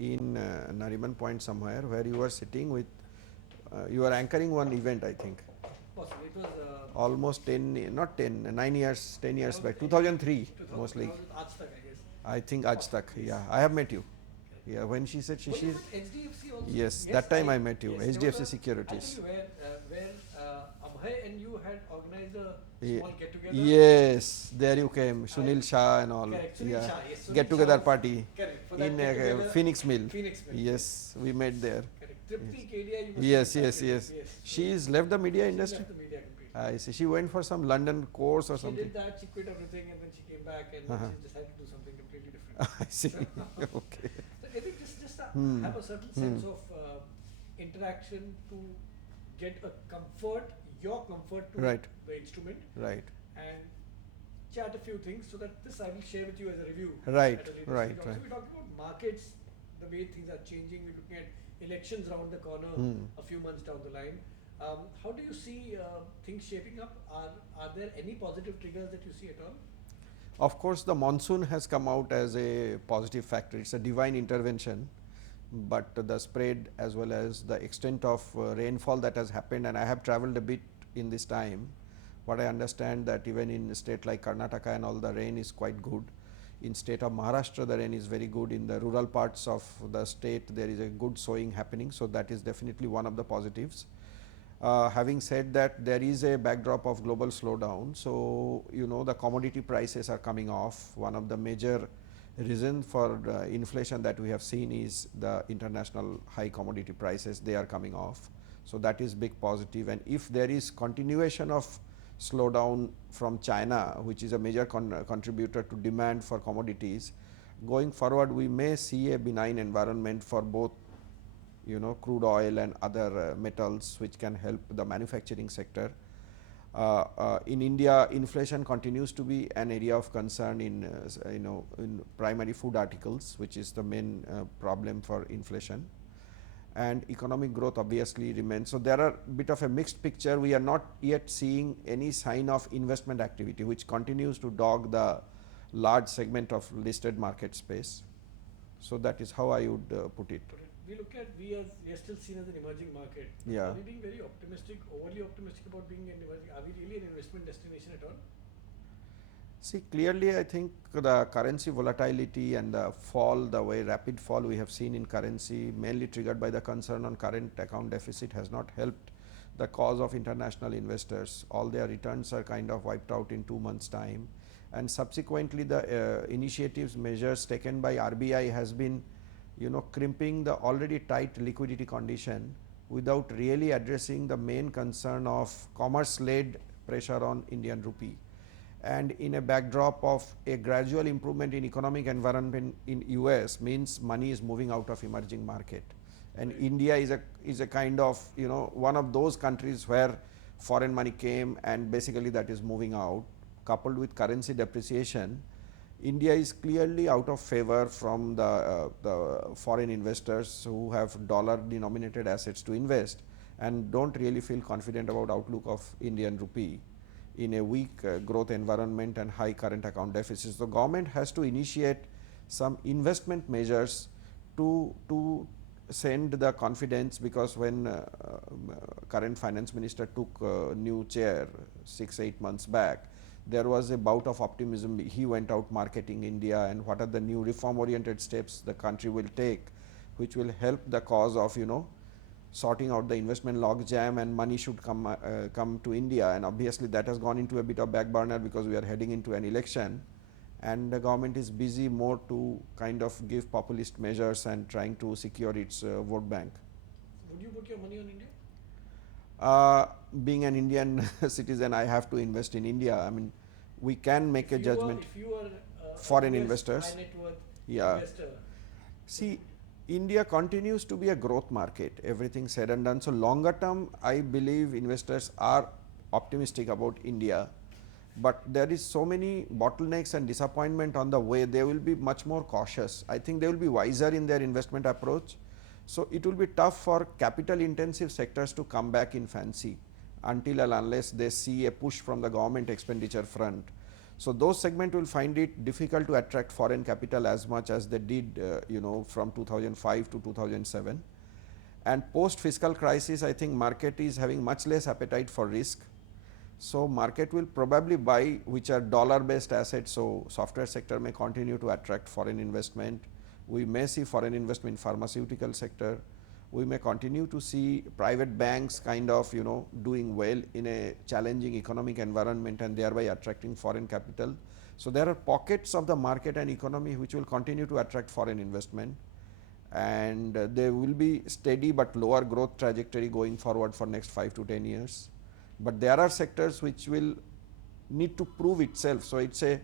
in Nariman Point somewhere, where you were sitting with, you were anchoring one event, I think. Possibly. It was Almost 10, not 10, 9 years, 10 when I years was back, in 2003 when I mostly. was with Aaj Tak, I guess. I think Aaj Tak, Yes. yeah. I have met you. Correct. Yeah, when she said Were you she, with HDFC also? yes, Yes, that time I met you, yes, there was HDFC I'll Securities. tell you where Abhay and you had organized a Ye- small get together. Yes, there you came, Sunil Shah and all. Correct. Sunil Yeah, Shah, yes. Sunil get Shah together was- party Correct. For that in get together. Phoenix Mill. Phoenix Mill. Yes, we met there. Correct. Tripti Kedia, you must Yes, have yes, met yes. yes. She's left the media She industry. left the media completely. I see. She went for some London course or She something. did that, she quit everything and then she came back and Uh-huh. she decided to do something completely different. I see. Okay. So I think just Hmm. have a certain Hmm. sense of interaction to get a comfort, your comfort to Right. the instrument Right. and chat a few things so that this I will share with you as a review. Right, at a later right, stage. right. So we're talking about markets, the way things are changing. We're looking at elections around the corner Hmm. a few months down the line. How do you see things shaping up? Are there any positive triggers that you see at all? Of course, the monsoon has come out as a positive factor. It's a divine intervention, but the spread as well as the extent of rainfall that has happened, and I have traveled a bit in this time. What I understand that even in a state like Karnataka and all, the rain is quite good. In state of Maharashtra, the rain is very good. In the rural parts of the state, there is a good sowing happening. So that is definitely one of the positives. Having said that, there is a backdrop of global slowdown. So, you know, the commodity prices are coming off. One of the major reason for the inflation that we have seen is the international high commodity prices. They are coming off. So that is big positive. And if there is continuation of slowdown from China, which is a major contributor to demand for commodities, going forward, we may see a benign environment for both, you know, crude oil and other metals, which can help the manufacturing sector. In India, inflation continues to be an area of concern in, you know, in primary food articles, which is the main problem for inflation. And economic growth obviously remains. So there are bit of a mixed picture. We are not yet seeing any sign of investment activity, which continues to dog the large segment of listed market space. So that is how I would put it. We are still seen as an emerging market. Yeah. Are we being very optimistic, overly optimistic about being an emerging? Are we really an investment destination at all? See, clearly I think the currency volatility and the fall, the way rapid fall we have seen in currency, mainly triggered by the concern on current account deficit, has not helped the cause of international investors. All their returns are kind of wiped out in 2 months' time. And subsequently, the initiatives, measures taken by RBI has been, you know, crimping the already tight liquidity condition without really addressing the main concern of commerce-led pressure on Indian rupee. And in a backdrop of a gradual improvement in economic environment in US means money is moving out of emerging market, and India is a kind of, you know, one of those countries where foreign money came and basically that is moving out. Coupled with currency depreciation, India is clearly out of favor from the foreign investors who have dollar denominated assets to invest and don't really feel confident about outlook of Indian rupee in a weak growth environment and high current account deficits. The government has to initiate some investment measures to send the confidence, because when current finance minister took new chair 6-8 months back, there was a bout of optimism. He went out marketing India and what are the new reform oriented steps the country will take, which will help the cause of, you know, sorting out the investment logjam, and money should come to India. And obviously that has gone into a bit of back burner because we are heading into an election, and the government is busy more to kind of give populist measures and trying to secure its vote bank. Would you put your money on India? Being an Indian citizen, I have to invest in India. I mean, we can make a judgment. If you are Foreign a US investors. high net worth Yeah. investor, See, India continues to be a growth market, everything said and done. So longer term, I believe investors are optimistic about India, but there is so many bottlenecks and disappointment on the way. They will be much more cautious. I think they will be wiser in their investment approach. So it will be tough for capital intensive sectors to come back in fancy until and unless they see a push from the government expenditure front. So those segment will find it difficult to attract foreign capital as much as they did, from 2005 to 2007. And post fiscal crisis, I think market is having much less appetite for risk. So market will probably buy which are dollar based assets. So software sector may continue to attract foreign investment. We may see foreign investment in pharmaceutical sector. We may continue to see private banks kind of doing well in a challenging economic environment and thereby attracting foreign capital. So there are pockets of the market and economy which will continue to attract foreign investment, and there will be steady but lower growth trajectory going forward for next 5 to 10 years. But there are sectors which will need to prove itself. So it's a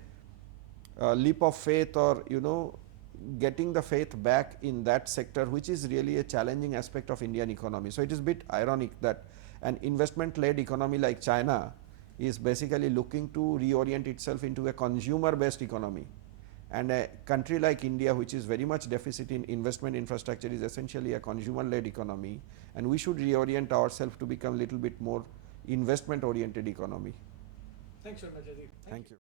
leap of faith, or getting the faith back in that sector, which is really a challenging aspect of Indian economy. So it is a bit ironic that an investment led economy like China is basically looking to reorient itself into a consumer based economy, and a country like India, which is very much deficit in investment infrastructure, is essentially a consumer led economy, and we should reorient ourselves to become a little bit more investment oriented economy. Thanks very much, Jaideep. Thank you.